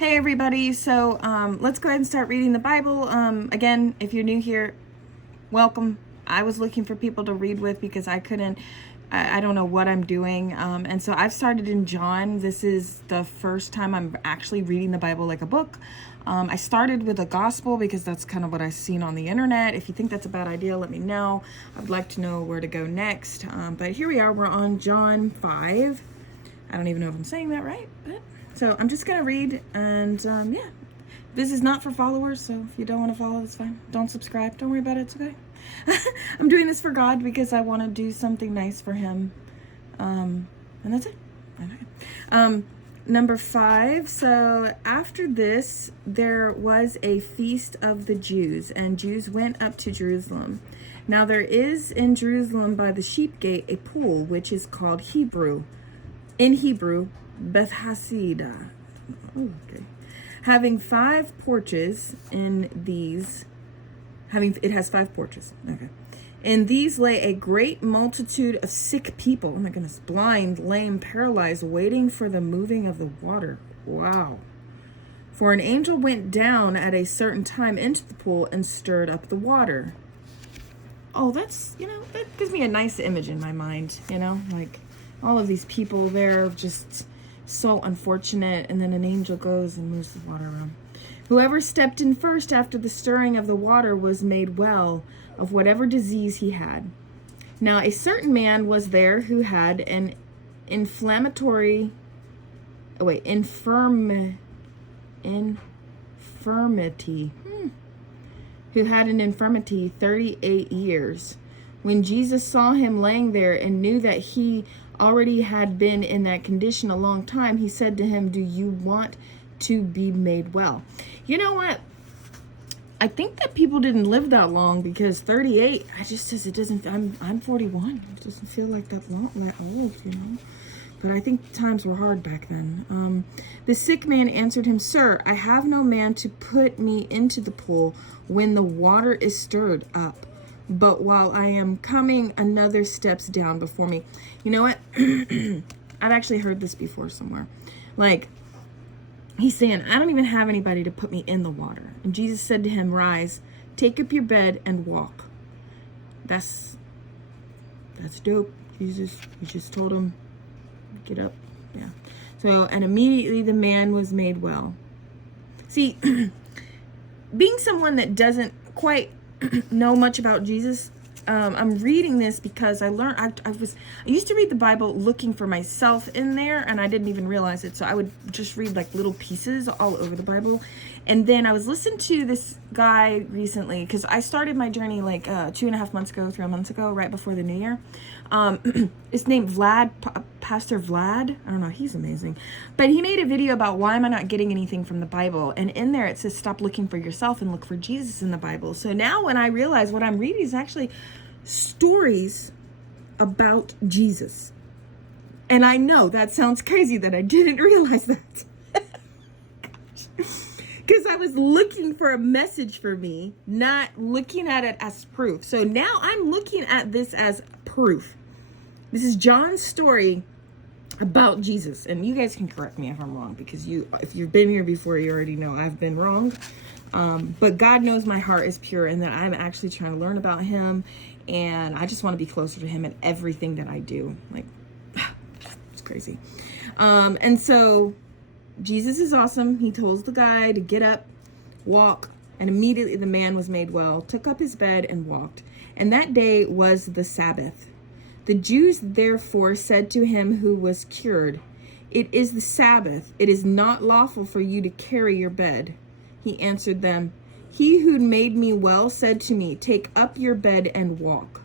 Hey everybody, so let's go ahead and start reading the Bible. Again, if you're new here, welcome. I was looking for people to read with because I couldn't, I don't know what I'm doing. And so I've started in John. This is the first time I'm actually reading the Bible like a book. I started with a gospel because that's kind of what I've seen on the internet. If you think that's a bad idea, let me know. I'd like to know where to go next. But here we are, we're on John 5. I don't even know if I'm saying that right, but so I'm just gonna read, and yeah, this is not for followers, so if you don't want to follow, that's fine. Don't subscribe, don't worry about it, it's okay. I'm doing this for God because I want to do something nice for him, and that's it. Okay. Number 5, so after this there was a feast of the Jews, and Jews went up to Jerusalem. Now there is in Jerusalem by the sheep gate a pool, which is called in Hebrew, Bethhesda. Okay. Having 5 porches it has 5 porches. Okay. In these lay a great multitude of sick people. Oh my goodness. Blind, lame, paralyzed, waiting for the moving of the water. Wow. For an angel went down at a certain time into the pool and stirred up the water. Oh, that's, that gives me a nice image in my mind, like all of these people there just so unfortunate, and then an angel goes and moves the water around. Whoever stepped in first after the stirring of the water was made well of whatever disease he had. Now a certain man was there who had an infirmity, who had an infirmity 38 years. When Jesus saw him laying there and knew that he already had been in that condition a long time, he said to him, "Do you want to be made well?" You know what? I think that people didn't live that long, because 38, I'm 41. It doesn't feel like that old, But I think times were hard back then. The sick man answered him, "Sir, I have no man to put me into the pool when the water is stirred up. But while I am coming, another steps down before me." You know what? I've actually heard this before somewhere. Like, he's saying, I don't even have anybody to put me in the water. And Jesus said to him, "Rise, take up your bed and walk." That's dope. You just told him, get up. Yeah. So, and immediately the man was made well. See, being someone that doesn't quite know much about Jesus, I'm reading this because I learned, I used to read the Bible looking for myself in there, and I didn't even realize it. So I would just read like little pieces all over the Bible. And then I was listening to this guy recently, because I started my journey like 2.5 months ago, 3 months ago, right before the new year. His name Pastor Vlad. I don't know, he's amazing. But he made a video about why am I not getting anything from the Bible. And in there it says, stop looking for yourself and look for Jesus in the Bible. So now when I realize what I'm reading is actually stories about Jesus. And I know that sounds crazy that I didn't realize that. Because I was looking for a message for me, not looking at it as proof. So now I'm looking at this as proof. This is John's story about Jesus. And you guys can correct me if I'm wrong, because if you've been here before, you already know I've been wrong. But God knows my heart is pure, and that I'm actually trying to learn about him. And I just want to be closer to him in everything that I do. Like, it's crazy. And so Jesus is awesome. He tells the guy to get up, walk, and immediately the man was made well, took up his bed and walked. And that day was the Sabbath. The Jews therefore said to him who was cured, "It is the Sabbath. It is not lawful for you to carry your bed." He answered them, "He who made me well said to me, 'Take up your bed and walk.'"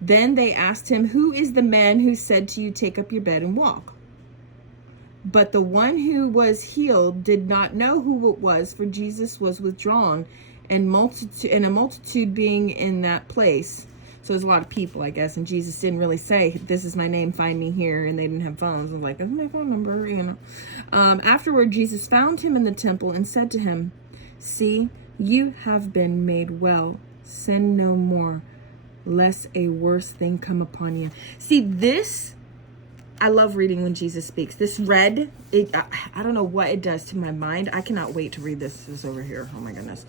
Then they asked him, "Who is the man who said to you, 'Take up your bed and walk'?" But the one who was healed did not know who it was, for Jesus was withdrawn, and a multitude being in that place. So there's a lot of people, I guess, and Jesus didn't really say, "This is my name, find me here," and they didn't have phones. I was like, "That's my phone number," Afterward, Jesus found him in the temple and said to him, "See, you have been made well. Sin no more, lest a worse thing come upon you." See, this I love reading when Jesus speaks. This red, I don't know what it does to my mind. I cannot wait to read this over here. Oh my goodness.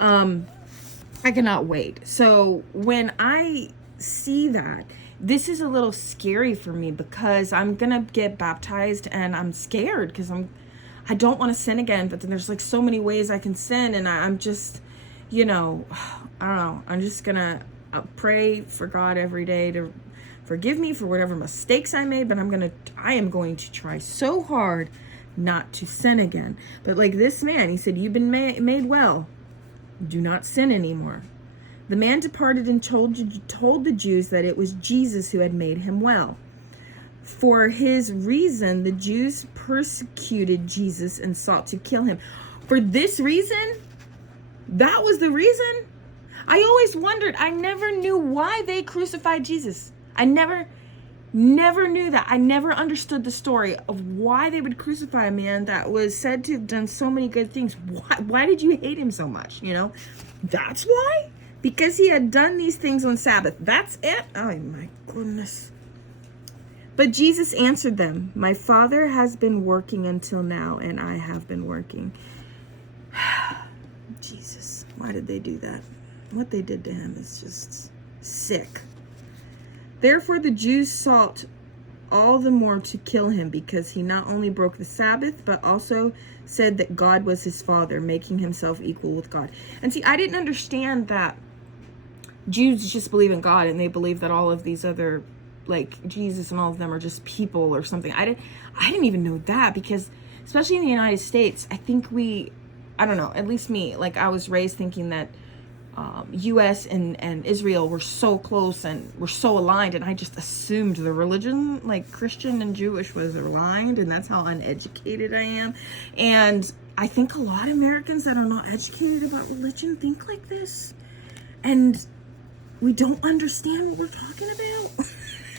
I cannot wait. So when I see that, this is a little scary for me because I'm going to get baptized and I'm scared because I don't want to sin again, but then there's like so many ways I can sin, and I'm just, I don't know. I'm just going to pray for God every day to forgive me for whatever mistakes I made, but I am going to try so hard not to sin again. But like this man, he said, you've been made well. Do not sin anymore. The man departed and told the Jews that it was Jesus who had made him well. For his reason, the Jews persecuted Jesus and sought to kill him. For this reason? That was the reason? I always wondered. I never knew why they crucified Jesus. I never knew that. I never understood the story of why they would crucify a man that was said to have done so many good things. Why did you hate him so much? That's why? Because he had done these things on Sabbath. That's it? Oh my goodness. But Jesus answered them, my Father has been working until now, and I have been working. Jesus, why did they do that? What they did to him is just sick. Therefore the Jews sought all the more to kill him, because he not only broke the Sabbath, but also said that God was his Father, making himself equal with God. And see, I didn't understand that Jews just believe in God, and they believe that all of these other, like Jesus and all of them, are just people or something. I didn't even know that, because especially in the United States, I think I don't know, at least me, like I was raised thinking that U.S. and Israel were so close and were so aligned, and I just assumed the religion, like Christian and Jewish, was aligned, and that's how uneducated I am. And I think a lot of Americans that are not educated about religion think like this, and we don't understand what we're talking about.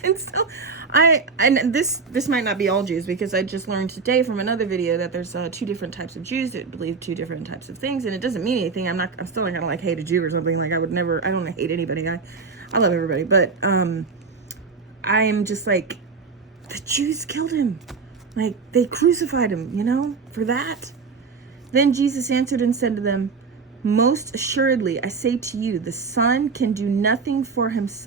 And so this might not be all Jews, because I just learned today from another video that there's two different types of Jews that believe two different types of things, and it doesn't mean anything. I'm still not gonna like hate a Jew or something. Like I don't hate anybody. I love everybody, but I am just like, the Jews killed him, like they crucified him, for that. Then Jesus answered and said to them, most assuredly I say to you, the Son can do nothing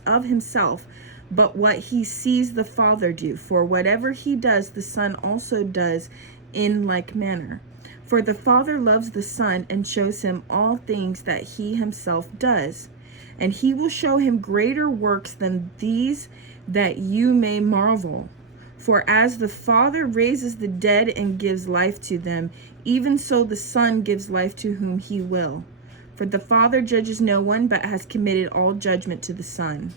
of himself, but what he sees the Father do. For whatever he does, the Son also does in like manner. For the Father loves the Son and shows him all things that he himself does. And he will show him greater works than these, that you may marvel. For as the Father raises the dead and gives life to them, even so the Son gives life to whom he will. For the Father judges no one, but has committed all judgment to the Son,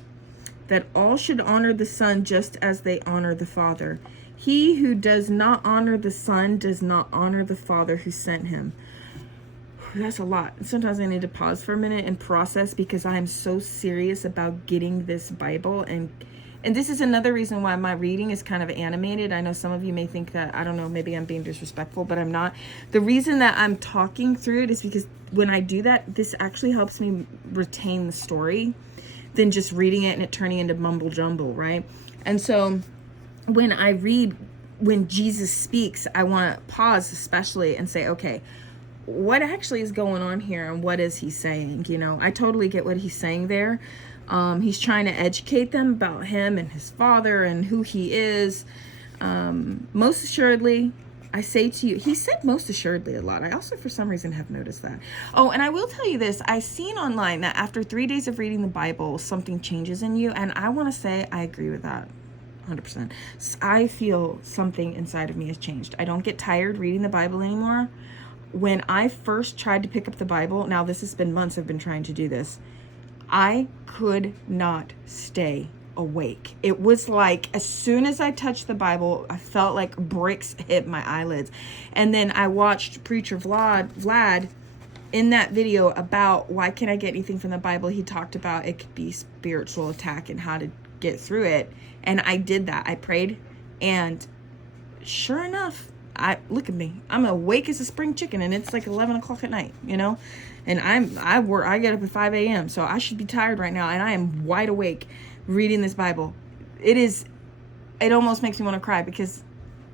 that all should honor the Son just as they honor the Father. He who does not honor the Son does not honor the Father who sent him. That's a lot. Sometimes I need to pause for a minute and process, because I am so serious about getting this Bible. And this is another reason why my reading is kind of animated. I know some of you may think that, I don't know, maybe I'm being disrespectful, but I'm not. The reason that I'm talking through it is because when I do that, this actually helps me retain the story than just reading it and it turning into mumble jumble, right? And so when I read, when Jesus speaks, I want to pause especially and say, okay, what actually is going on here, and what is he saying? I totally get what he's saying there. He's trying to educate them about him and his Father and who he is. Most assuredly, I say to you, he said most assuredly a lot. I also, for some reason, have noticed that. Oh, and I will tell you this. I've seen online that after 3 days of reading the Bible, something changes in you. And I want to say I agree with that 100%. I feel something inside of me has changed. I don't get tired reading the Bible anymore. When I first tried to pick up the Bible, now this has been months I've been trying to do this, I could not stay awake. It was like as soon as I touched the Bible, I felt like bricks hit my eyelids. And then I watched Preacher Vlad in that video about why can't I get anything from the Bible. He talked about it could be spiritual attack and how to get through it. And I did that. I prayed, and sure enough, look at me. I'm awake as a spring chicken, and it's like 11 o'clock at night, and I get up at 5 a.m. So I should be tired right now, and I am wide awake reading this Bible. It is it almost makes me want to cry, because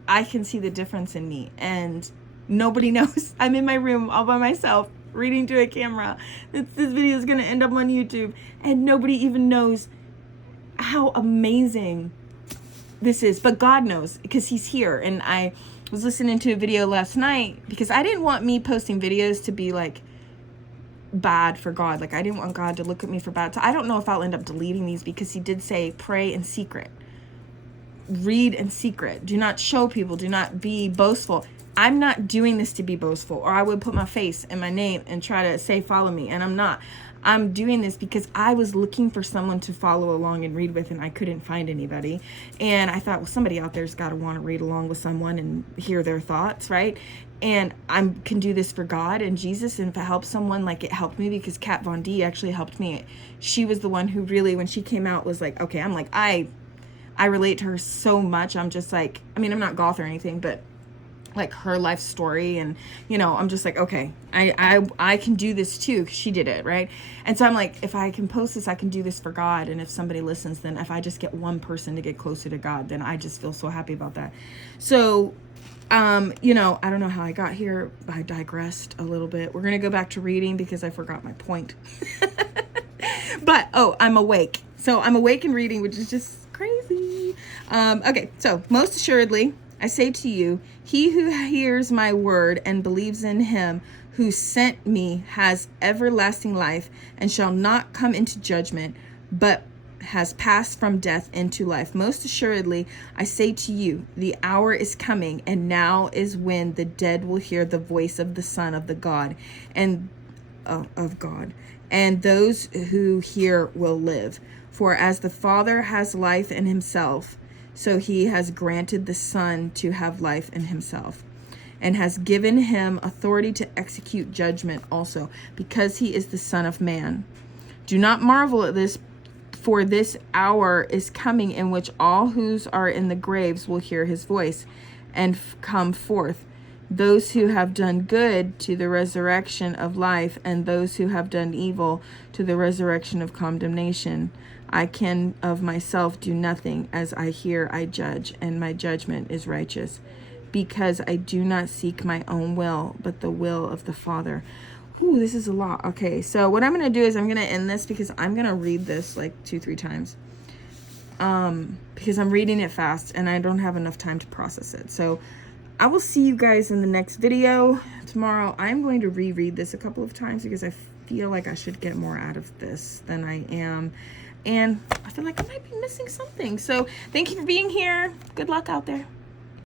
I can see the difference in me, and nobody knows. I'm in my room all by myself reading to a camera. This video is going to end up on YouTube, and nobody even knows how amazing this is. But God knows, because he's here. And I was listening to a video last night, because I didn't want me posting videos to be like bad for God. Like, I didn't want God to look at me for bad. So I don't know if I'll end up deleting these, because he did say pray in secret, read in secret, do not show people, do not be boastful. I'm not doing this to be boastful, or I would put my face and my name and try to say follow me, and I'm not. I'm doing this because I was looking for someone to follow along and read with, and I couldn't find anybody. And I thought, well, somebody out there's got to want to read along with someone and hear their thoughts, right? And I can do this for God and Jesus, and if it helps someone, like it helped me, because Kat Von D actually helped me. She was the one who really, when she came out, was like, okay, I'm like, I relate to her so much. I'm just like, I mean, I'm not goth or anything, but like her life story, and I'm just like, okay, I can do this too, 'cause she did it, right? And so I'm like, if I can post this, I can do this for God. And if somebody listens, then if I just get one person to get closer to God, then I just feel so happy about that. So I don't know how I got here. I digressed a little bit. We're gonna go back to reading, because I forgot my point. But I'm awake, so I'm awake and reading, which is just crazy. Okay, so most assuredly I say to you, he who hears my word and believes in him who sent me has everlasting life, and shall not come into judgment, but has passed from death into life. Most assuredly, I say to you, the hour is coming, and now is, when the dead will hear the voice of the Son of the God, and of God, and those who hear will live. For as the Father has life in himself, so he has granted the Son to have life in himself, and has given him authority to execute judgment also, because he is the Son of Man. Do not marvel at this, for this hour is coming in which all who are in the graves will hear his voice and come forth. Those who have done good to the resurrection of life, and those who have done evil to the resurrection of condemnation. I can of myself do nothing. As I hear, I judge, and my judgment is righteous, because I do not seek my own will, but the will of the Father. Ooh, this is a lot. Okay, so what I'm going to do is I'm going to end this, because I'm going to read this like 2-3 times. Because I'm reading it fast, and I don't have enough time to process it. So I will see you guys in the next video tomorrow. I'm going to reread this a couple of times, because I feel like I should get more out of this than I am. And I feel like I might be missing something. So thank you for being here. Good luck out there.